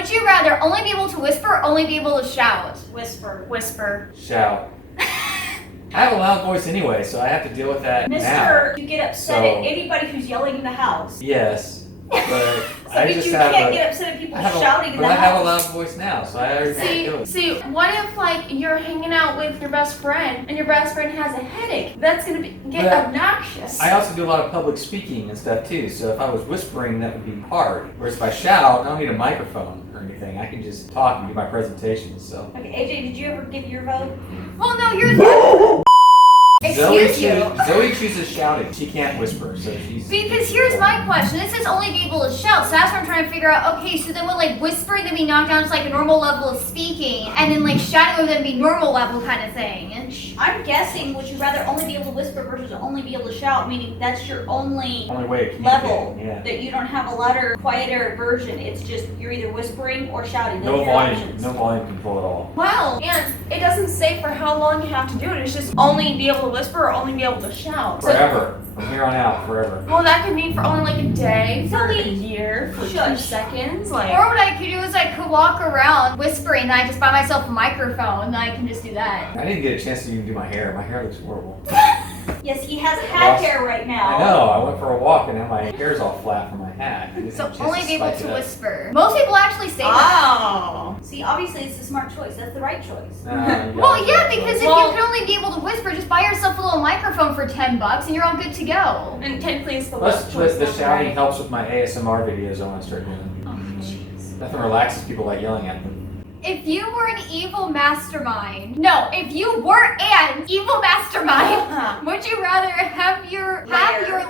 Would you rather only be able to whisper or only be able to shout? Whisper. Whisper. Shout. I have a loud voice anyway, so I have to deal with that Mister, now. you get upset at anybody who's yelling in the house. Yes, but So I just you have can't get upset at people shouting in the But I have a house. loud voice now, so I already can't do it. See, what if like you're hanging out with your best friend and your best friend has a headache? That's gonna get But obnoxious. I also do a lot of public speaking and stuff too, so if I was whispering, that would be hard. Whereas if I shout, I don't need a microphone or anything. I can just talk and do my presentations. So. Okay, AJ, did you ever give your vote? Well, no, you're. Excuse you. Zoe chooses shouting. She can't whisper, so she's. Because here's my question. This says only be able to shout, so that's what I'm trying to figure out. Okay, so then would like whispering then be knocked down to like a normal level of speaking, and then like shouting would then be normal level kind of thing? I'm guessing, would you rather only be able to whisper versus only be able to shout, meaning that's your only way of level, yeah. that you don't have a louder, quieter version. It's just you're either whispering or shouting. No volume control at all. Wow, and it doesn't say for how long you have to do it. It's just only be able to whisper or only be able to shout. Forever. From here on out, forever. Well, that could mean for only like a day, for Zoe, a year, for 2 seconds. Like. Or what I could do is I could walk around whispering, and I just buy myself a microphone, and I can just do that. I didn't get a chance to even do my hair. My hair looks horrible. Yes, he has hat hair right now. I know. I went for a walk and now my hair's all flat from my hat. I didn't So have a chance only be able spike to it up. whisper. Most people actually say that. Oh. See, obviously it's the smart choice. That's the right choice. No, you Well, gotta yeah, do it. because if Well- you can only be able to whisper, just buy yourself a little microphone for $10 and you're all good to go. And technically it's the Plus, last choice. the though, shouting right? helps with my ASMR videos I want to start doing. Oh, jeez. Nothing relaxes people like yelling at them. If you were an evil mastermind, no, if you were an evil mastermind, would you rather have your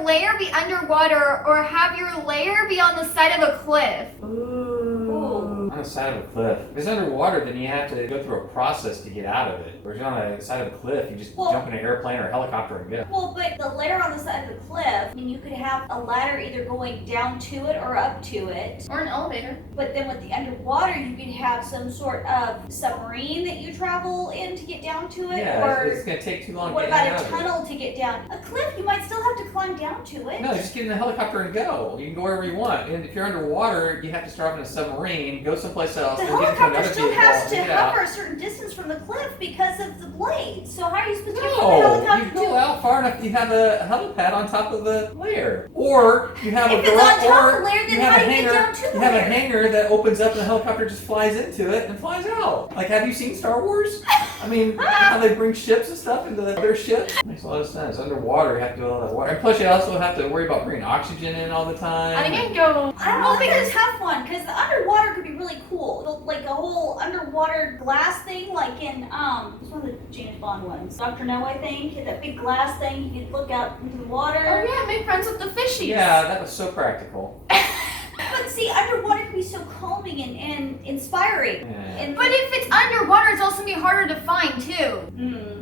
lair be underwater or have your lair be on the side of a cliff? On the side of a cliff. If it's underwater, then you have to go through a process to get out of it. Whereas you're on the side of a cliff, you just jump in an airplane or a helicopter and go. Well, but the layer on the side of the cliff, I mean, you could have a ladder either going down to it or up to it. Or an elevator. But then with the underwater, you could have some sort of submarine that you travel in to get down to it. Yeah, or it's going to take too long what to get about out a of it. tunnel to get down? A cliff, you might still have to climb down to it. No, just get in the helicopter and go. You can go wherever you want. And if you're underwater, you have to start off in a submarine, go someplace else, The then get into helicopter another still vehicle has and to get out. hover a certain distance from the cliff because of the blades. So how are you supposed to get the No, helicopter you go out far enough. You have a helipad on top of the layer, or you have If a it's on top or of the layer, then you have how a do you get hangar. down to the You have a layer? hangar that opens up, and the helicopter just flies into it and flies out. Like, have you seen Star Wars? I mean, how they bring ships and stuff into their ships makes a lot of sense. Underwater, you have to do all that water, and plus you also have to worry about bringing oxygen in all the time. I think I'd go. I don't know if it's a tough one because the underwater could be really cool. Like a whole underwater glass thing, like in it's one of the James Bond ones. Dr. No, I think, had that big glass thing. You could look out into the water. Oh yeah, make friends with the fishies. Yeah, that was so practical. But see, underwater can be so calming and inspiring. Yeah. And But if it's underwater, it's also going to be harder to find too.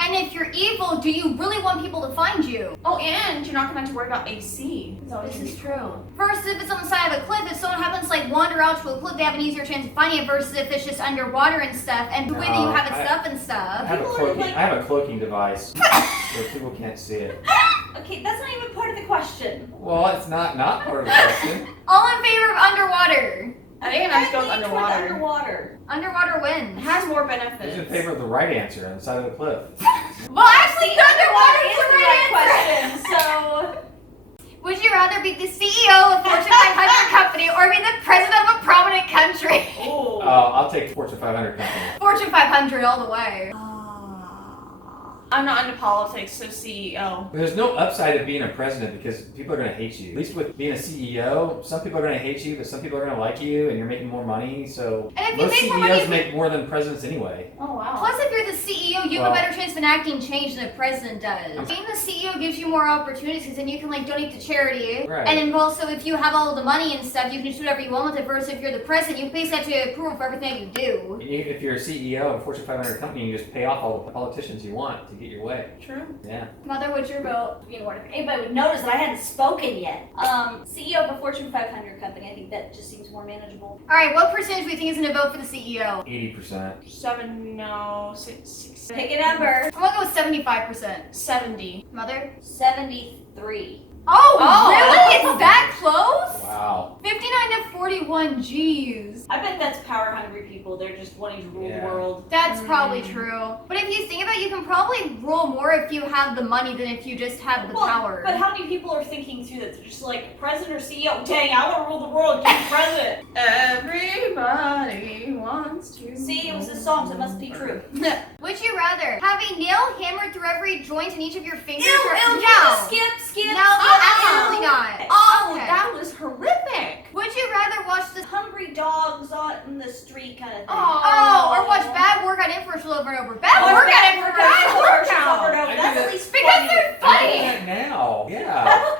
And if you're evil, do you really want people to find you? Oh, and you're not going to have to worry about AC. This is true. Versus if it's on the side of a cliff, if someone happens to like wander out to a cliff, they have an easier chance of finding it versus if it's just underwater and stuff and the way that you have it stuff and I stuff. have a cloaking device, so people can't see it. okay, that's not even part of the question. Well, it's not part of the question. All in favor of underwater. I think I'm going to go with lean towards underwater. Underwater. Underwater It wins. has more Who's benefits. in favor of the right answer on the side of the cliff? Well, actually, See, underwater is is the the right right answer. question. So. Would you rather be the CEO of a Fortune 500 company or be the president of a prominent country? Oh. I'll take Fortune 500 company. Fortune 500 all the way. I'm not into politics, so CEO. There's no upside of being a president because people are going to hate you. At least with being a CEO, some people are going to hate you, but some people are going to like you, and you're making more money. So And if you most make more CEOs money, make more than presidents anyway. Oh wow. plus if you're the CEO, you have Well- a better chance of enacting change than the president does. Being the CEO gives you more opportunities because then you can like donate to charity. Right. And then also if you have all the money and stuff, you can do whatever you want with it. Versus if you're the president, you basically have to get approval for everything you do. If you're a CEO of a Fortune 500 company, you just pay off all the politicians you want to get your way. True. Yeah. Mother, what's your vote? You know what? If anybody would notice that I hadn't spoken yet. CEO of a Fortune 500 company. I think that just seems more manageable. All right, what percentage do you think is going to vote for the CEO? 80%. 7, no, 6, Pick a number. I'm going to go with 75%. 70. Mother? 73. Oh, really? It's that close? Wow. 59 to 41, jeez. I bet that's power hungry people. They're just wanting to rule the world. That's probably true. But if you think about it, you can probably rule more if you have the money than if you just have the power. But how many people are thinking through that? They're just like, president or CEO? Dang, I want to rule the world. Give me president. Everybody wants to. See, it was a song, so it must be true. Would you rather have a nail hammered through every joint in each of your fingers or Skip. No, absolutely not. Oh, Okay. that was horrific. Would you rather watch the Hungry dogs out in the street kind of thing. or watch bad workout infomercials over and over? Bad workout infomercials. Over and over. I That's do at that- least Because funny. they're I do funny. that now. Yeah.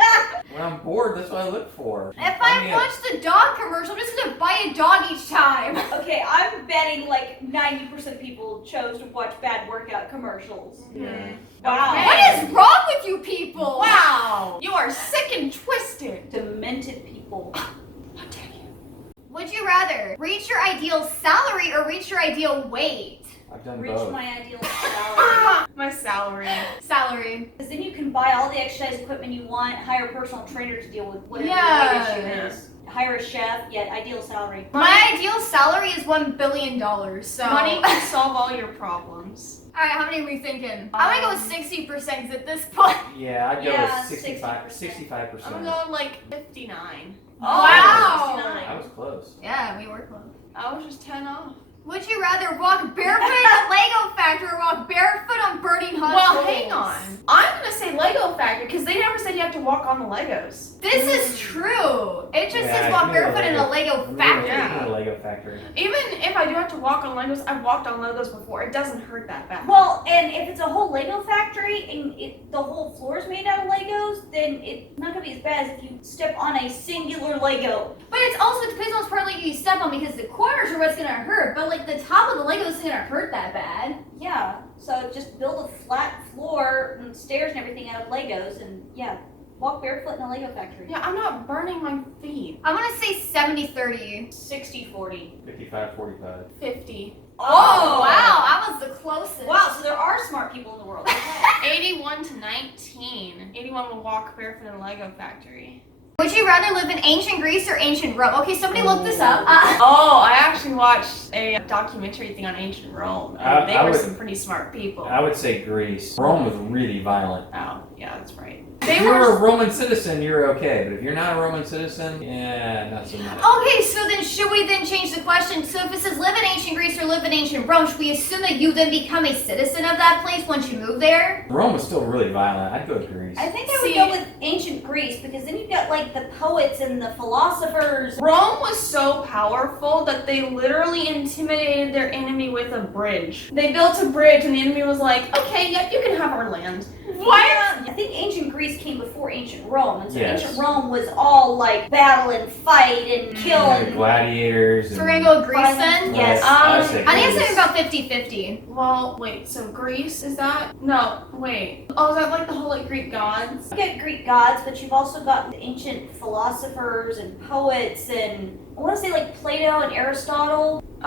When I'm bored, that's what I look for. If I watch the dog commercial, I'm just gonna buy a dog each time. Okay, I'm betting like 90% of people chose to watch bad workout commercials. Yeah. Wow. Okay. What is wrong with you people? Wow. You are sick and twisted. Demented people. How dare you? Would you rather reach your ideal salary or reach your ideal weight? I've done Reach both. my ideal salary. My salary. Salary. Because then you can buy all the exercise equipment you want, hire a personal trainer to deal with whatever Yeah. your weight issue is. Hire a chef, yet ideal salary. My ideal salary is $1 billion, so. Money can solve all your problems. Alright, how many are we thinking? I'm gonna go with 60% because at this point. Yeah, I'd go Yeah, with 65, 60%. 65%. I'm going like 59. Wow. 69. I was close. Yeah, we were close. I was just 10 off. Would you rather walk barefoot in the Lego factory or walk barefoot on burning hot Well, coals? hang on. I'm gonna say Lego factory because they never said you have to walk on the Legos. This is true. It just Yeah, says walk give me a barefoot in a Lego Give me factory. a Lego factory. Even if I do have to walk on Legos, I've walked on Legos before. It doesn't hurt that bad. Well, and if it's a whole Lego factory and the whole floor is made out of Legos, then it's not gonna be as bad as if you step on a singular Lego. But it's also it depends on which part of Lego you step on because the corners are what's gonna hurt. But like the top of the Lego isn't gonna hurt that bad. Yeah, so just build a flat floor and stairs and everything out of Legos, and yeah, walk barefoot in a Lego factory. Yeah, I'm not burning my feet. I'm gonna say 70-30. 60-40. 55-45. 50. Oh wow, I was the closest. Wow, so there are smart people in the world. Okay. 81 to 19. 81 will walk barefoot in a Lego factory. Would you rather live in ancient Greece or ancient Rome? Okay, somebody look this up. Oh, I actually watched a documentary thing on ancient Rome. And they I were would- some pretty smart people. I would say Greece. Rome was really violent. Oh, yeah, that's right. If you're a Roman citizen, you're okay. But if you're not a Roman citizen, yeah, not so much. Okay, so then should we then change the question? So if it says live in ancient Greece or live in ancient Rome, should we assume that you then become a citizen of that place once you move there? Rome was still really violent. I'd go to Greece. I think I would See- go with ancient Greece because then you've got like the poets and the philosophers. Rome was so powerful that they literally intimidated their enemy with a bridge. They built a bridge and the enemy was like, okay, yep, you can have our land. Yeah, I think ancient Greece came before ancient Rome, and so Yes. ancient Rome was all like battle and fight and kill And and gladiators. So we're gonna go with Greece Violent. then? Yes. I'd say I think it's Greece. something about 50-50. Well, wait, so Greece, is that? No, wait. Oh, is that like the whole like Greek gods? You get Greek gods, but you've also got the ancient philosophers and poets and I want to say like Plato and Aristotle. Yeah,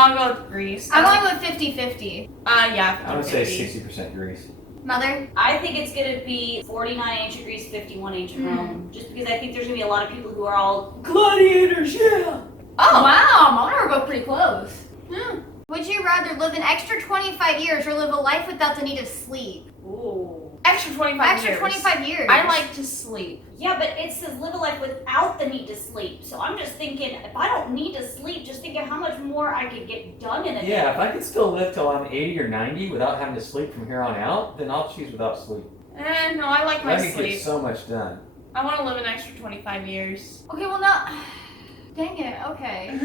I'll go with Greece. I'm going with 50-50. Yeah, 50, I would say 50. 60% Greece. Mother? I think it's going to be 49 ancient Greece, 51 ancient Rome, just because I think there's going to be a lot of people who are all gladiators, yeah. Oh wow, Mom and I were both pretty close. Yeah. Would you rather live an extra 25 years or live a life without the need of sleep? Ooh. Extra 25 Extra years. 25 years. I like to sleep. Yeah, but it says live a life without the need to sleep. So I'm just thinking, if I don't need to sleep, just think of how much more I could get done in a day. Yeah, if I could still live till I'm 80 or 90 without having to sleep from here on out, then I'll choose without sleep. No, I like my I can sleep. get so much done. I want to live an extra 25 years. Okay, well not. Dang it. Okay.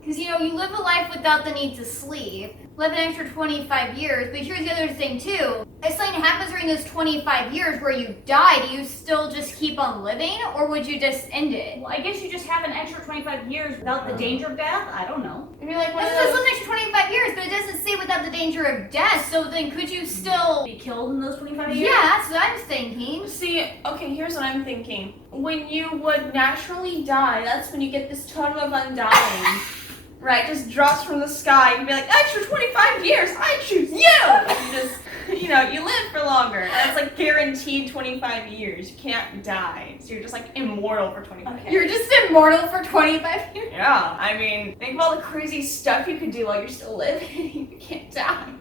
Because you know you live a life without the need to sleep. Live an extra 25 years. But here's the other thing too. If something happens during those 25 years where you die, do you still just keep on living, or would you just end it? Well, I guess you just have an extra 25 years without the danger of death? I don't know. Maybe like one This of says those. live an extra 25 years, but it doesn't say without the danger of death. So then could you still? Be killed in those 25 Yeah, years? that's what I'm thinking. See, okay, here's what I'm thinking. When you would naturally die, that's when you get this totem of undying. Right, just drops from the sky and be like, extra 25 years, I choose you! And you you know, you live for longer. And it's like guaranteed 25 years. You can't die. So you're just like immortal for 25 years. You're just immortal for 25 years. Yeah, I mean, think of all the crazy stuff you could do while you're still living. You can't die.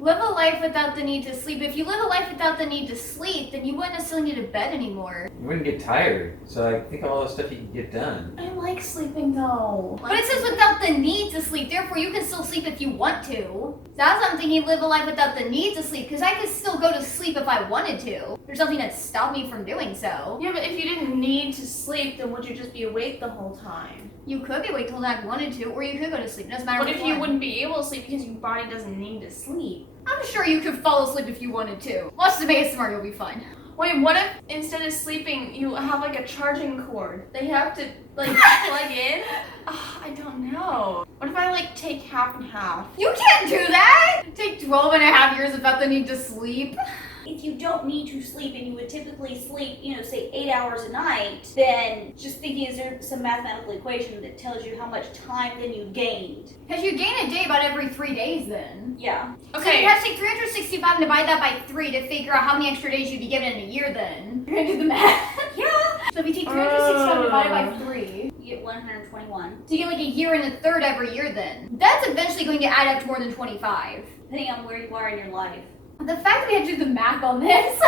Live a life without the need to sleep. If you live a life without the need to sleep, then you wouldn't necessarily need a bed anymore. You wouldn't get tired. So I think of all the stuff you can get done. I like sleeping though. But it says without the need to sleep, therefore you can still sleep if you want to. That's what I'm thinking, live a life without the need to sleep, because I could still go to sleep if I wanted to. There's nothing that stopped me from doing so. Yeah, but if you didn't need to sleep, then would you just be awake the whole time? You could be awake till I wanted to, or you could go to sleep. It doesn't matter What which if you one. wouldn't be able to sleep because your body doesn't need to sleep? I'm sure you could fall asleep if you wanted to. Watch the ASMR, you'll be fine. Wait, what if instead of sleeping, you have like a charging cord? They have to like plug in? I don't know. What if I like take half and half? You can't do that! Take 12 and a half years without the need to sleep. If you don't need to sleep and you would typically sleep, you know, say 8 hours a night, then just thinking, is there some mathematical equation that tells you how much time then you gained? Because you gain a day about every 3 days then. Yeah. So Okay. you'd have to take 365 and divide that by 3 to figure out how many extra days you'd be given in a year then. You're gonna do the math. Yeah. So if you take 365 divided by 3, You get 121. so you get like a year and a third every year then. That's eventually going to add up to more than 25. Depending on where you are in your life. The fact that we had to do the math on this.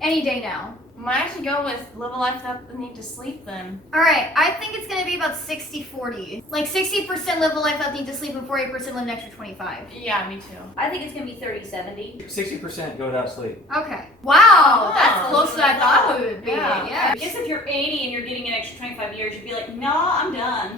Any day now. Might actually go with live a life without the need to sleep then. Alright, I think it's gonna be about 60-40. Like 60% live a life without need to sleep and 48% live an extra 25. Yeah, me too. I think it's going to be 30-70. 60% go without sleep. Okay. Wow, Oh, that's close to what I thought it would be. Yeah. Yeah. I guess if you're 80 and you're getting an extra 25 years, you'd be like, nah, I'm done.